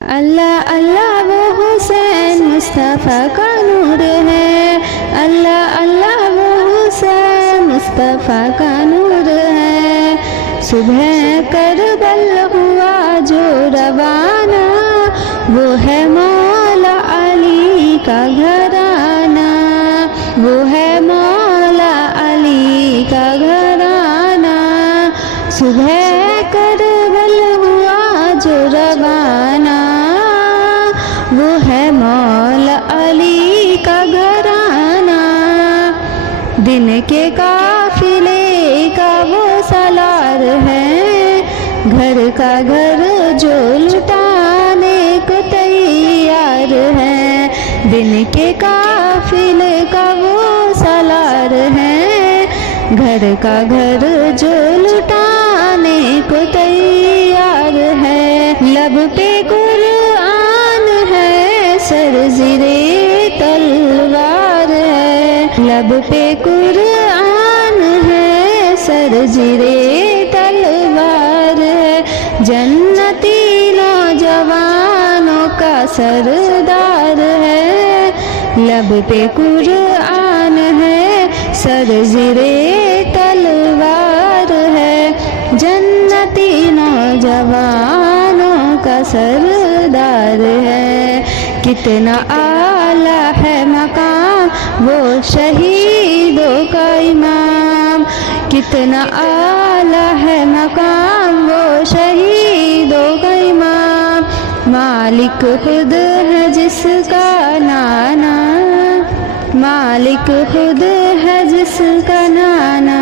اللہ اللہ وہ حسین مصطفیٰ کا نور ہے، اللہ اللہ وہ حسین مصطفیٰ کا نور ہے۔ صبح کربل ہوا جو روانہ، وہ ہے مولا علی کا گھرانہ، وہ ہے مولا علی کا گھرانہ۔ صبح کربل ہوا جو روانہ، وہ ہے مولا علی کا گھرانہ۔ دن کے قافلے کا وہ سالار ہے، گھر کا گھر جو لٹانے کو تیار ہے۔ دن کے قافلے کا وہ سالار ہے، گھر کا گھر جو لٹانے کو تیار ہے۔ لب پہ قرآن ہے، سر زیرے تلوار ہے۔ لب پہ قرآن ہے، سر زیرے تلوار ہے۔ جنتی نوجوانوں کا سردار ہے، لب پہ قرآن ہے، سر زیرے تلوار ہے۔ جنتی نوجوانوں کا سردار ہے۔ کتنا اعلیٰ ہے مقام وہ شہیدوں کا امام، کتنا اعلیٰ ہے مقام وہ شہیدوں کا امام۔ مالک خود ہے جس کا نانا، مالک خود ہے جس کا نانا،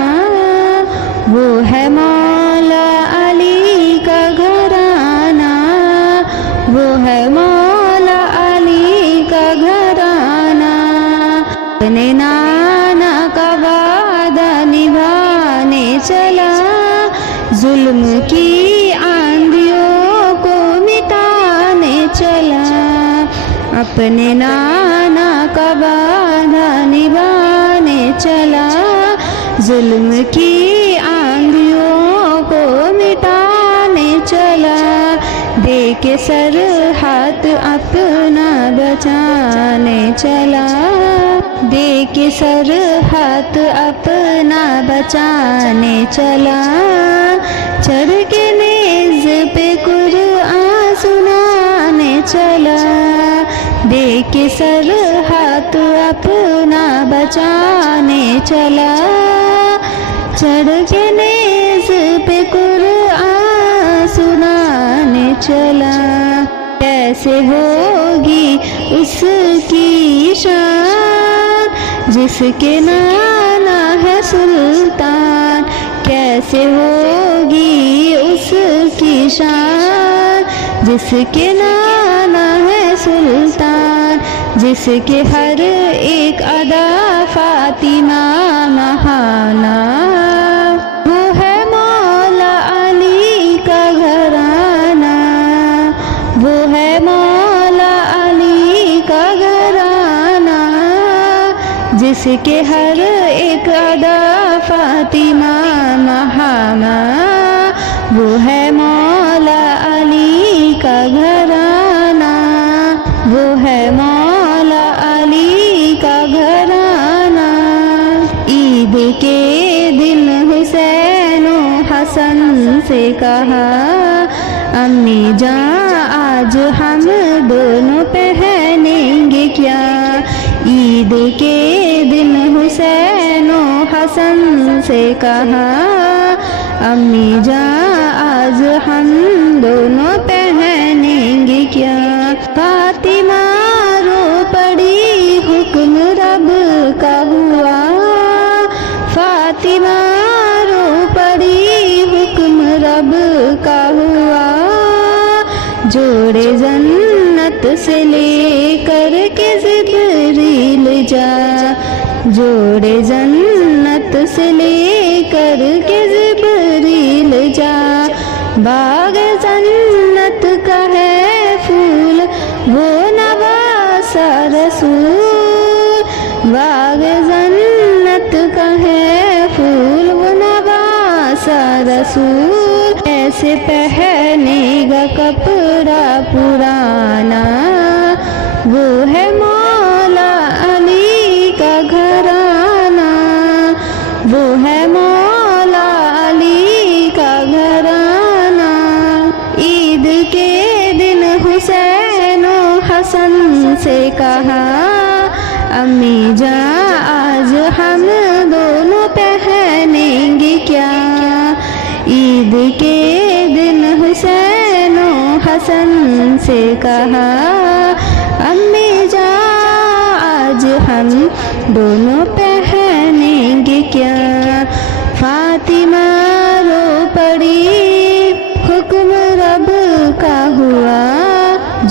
وہ ہے مولا علی کا گھرانہ، وہ ہے مولا علی کا گھرانہ۔ اپنے نانا کا وعدہ نبھانے چلا، ظلم کی آندھیوں کو مٹانے چلا۔ اپنے نانا کا وعدہ نبھانے چلا، ظلم کی آندھیوں کو مٹانے چلا۔ دے کے سر ہاتھ اپنا بچانے چلا، دے کے سر ہاتھ اپنا بچانے چلا۔ چڑھ کے نیز پہ قرآن سنانے چلا، دے کے سر ہاتھ اپنا بچانے چلا۔ چڑھ کے نیز پہ قرآن سنانے چلا۔ کیسے ہوگی اس کی شان جس کے نانا ہے سلطان، کیسے ہوگی اس کی شان جس کے نانا ہے سلطان، جس کے ہر ایک ادا فاطمہ مہانہ۔ وہ ہے مولا علی کا گھرانہ، وہ ہے مولا علی کا گھرانہ، جس کے ہر ایک ادا فاطمہ مہانہ۔ وہ ہے مولا علی کا گھرانہ، وہ ہے مولا علی کا گھرانہ۔ عید کے دن حسین و حسن سے کہا، امی جان آج ہم دونوں پہنیں گے کیا؟ عید کے دن حسین و حسن سے کہا، امی جان آج ہم دونوں پہنیں گے کیا؟ فاطمہ رو پڑی حکم رب کا ہوا، فاطمہ رو پڑی حکم رب کا ہوا۔ جوڑے جنت سے لے کر کے جبریل جا، جوڑے جنت سے لے کر کے جبریل جا۔ باغ جنت کا ہے پھول وہ نواسا رسول، باغ جنت کا ہے پھول وہ نواسا رسول۔ کیسے پہنے گا کپڑا پرانا، وہ ہے مولا علی کا گھرانہ، وہ ہے مولا علی کا گھرانہ۔ عید کے دن حسین و حسن سے کہا، امی جان آج ہم دونوں پہنیں گے کیا؟ عید کے دن حسین و حسن سے کہا، امی جان آج ہم دونوں پہنیں گے کیا؟ فاطمہ رو پڑی، حکم رب کا ہوا،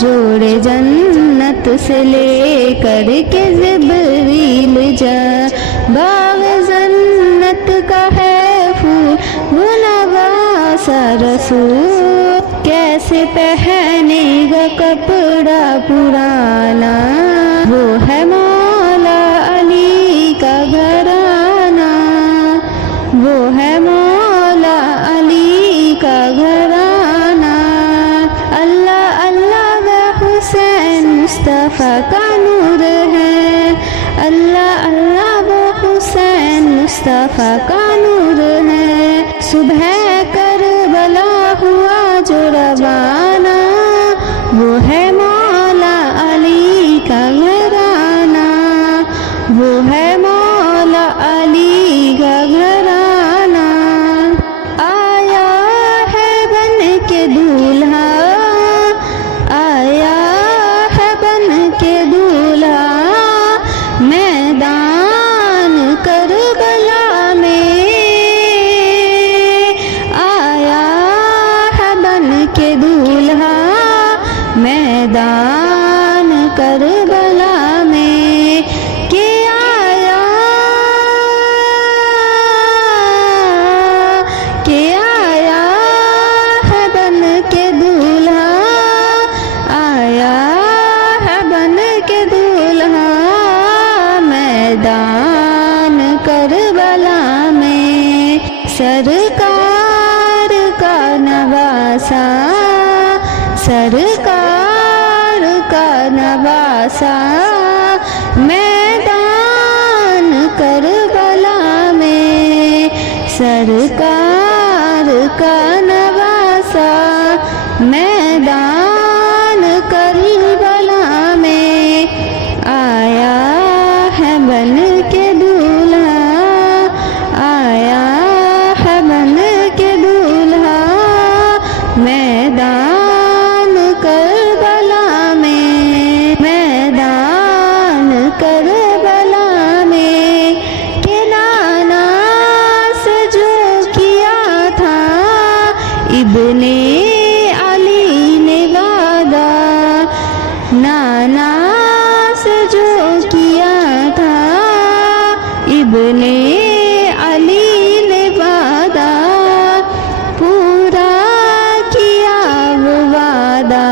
جوڑے جنت سے لے کر کے جبریل جا، باغ جنت کا ہے پھول وہ نواسا رسول، کیسے پہنے گا کپڑا پرانا، وہ ہے مولا علی کا گھرانہ، وہ ہے مولا علی کا گھرانہ۔ اللہ اللہ و حسین مصطفیٰ کا نور ہے، اللہ اللہ و حسین مصطفیٰ کا نور ہے۔ صبح کربلا ہوا جو روانہ، وہ ہے مولا علی کا گھرانہ، وہ ہے مولا علی کا گھرانہ۔ آیا ہے بن کے دولہا، آیا ہے بن کے دولہا، میدان کربلا میں، آیا ہے بن کے دولہا میدان کربلا میں، کہ آیا ہے بن کے دولہا، آیا ہے بن کے دولہا میدان کربلا میں۔ سرکار کا نواسا، سرکار کا نواسا، میدان کربلا میں، سرکار کا نواسا، میدان کربلا میں۔ آیا ہے بن کے دولہا، آیا ہے بن کے دولہا میدان کربلا میں، میدان کربلا میں۔ کہ نانا سے جو کیا تھا ابن علی نے وعدہ، نانا سے جو کیا تھا ابن علی نے وعدہ، پورا کیا وہ وعدہ،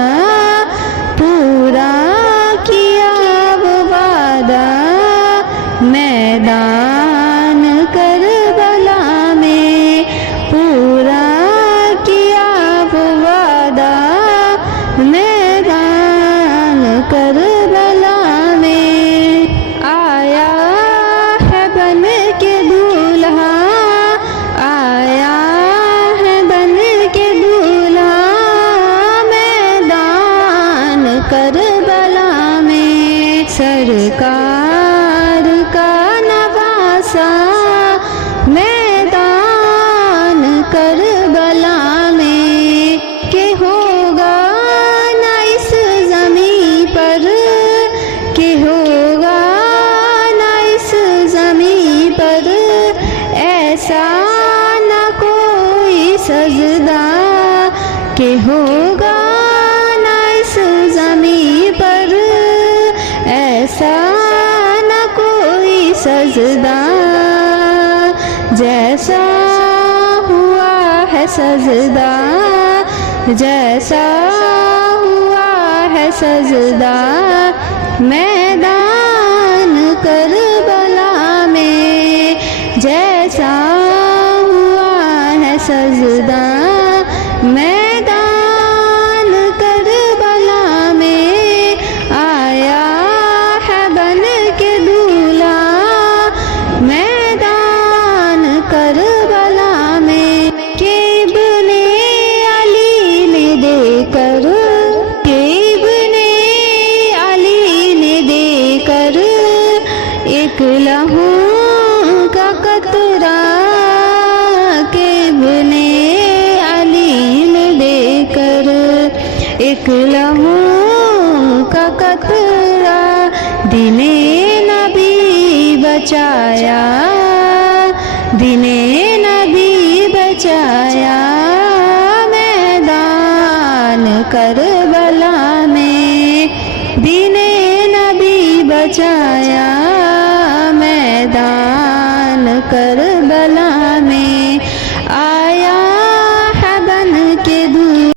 پورا کیا وہ وعدہ میدان کربلا میں، پورا کیا وہ وعدہ میدان کربلا میں۔ آیا ہے بن کے دولہا، آیا ہے بن کے دولہا میدان کربلا میں، سرکار کا نواسا، میدان کربلا میں۔ کہ ہوگا نہ اس زمین پر، کہ ہوگا نہ اس زمین پر ایسا نہ کوئی سجدہ، کہ ہوگا نہ اس زمین پر ایسا نہ کوئی سجدہ، جیسا ہوا ہے سجدہ، جیسا ہوا ہے سجدہ میدان کربلا میں، جیسا ہوا ہے سجدہ ایک لہو کا قطرہ دین نبی بچایا، دین نبی بچایا، میدان کربلا میں دین نبی بچایا،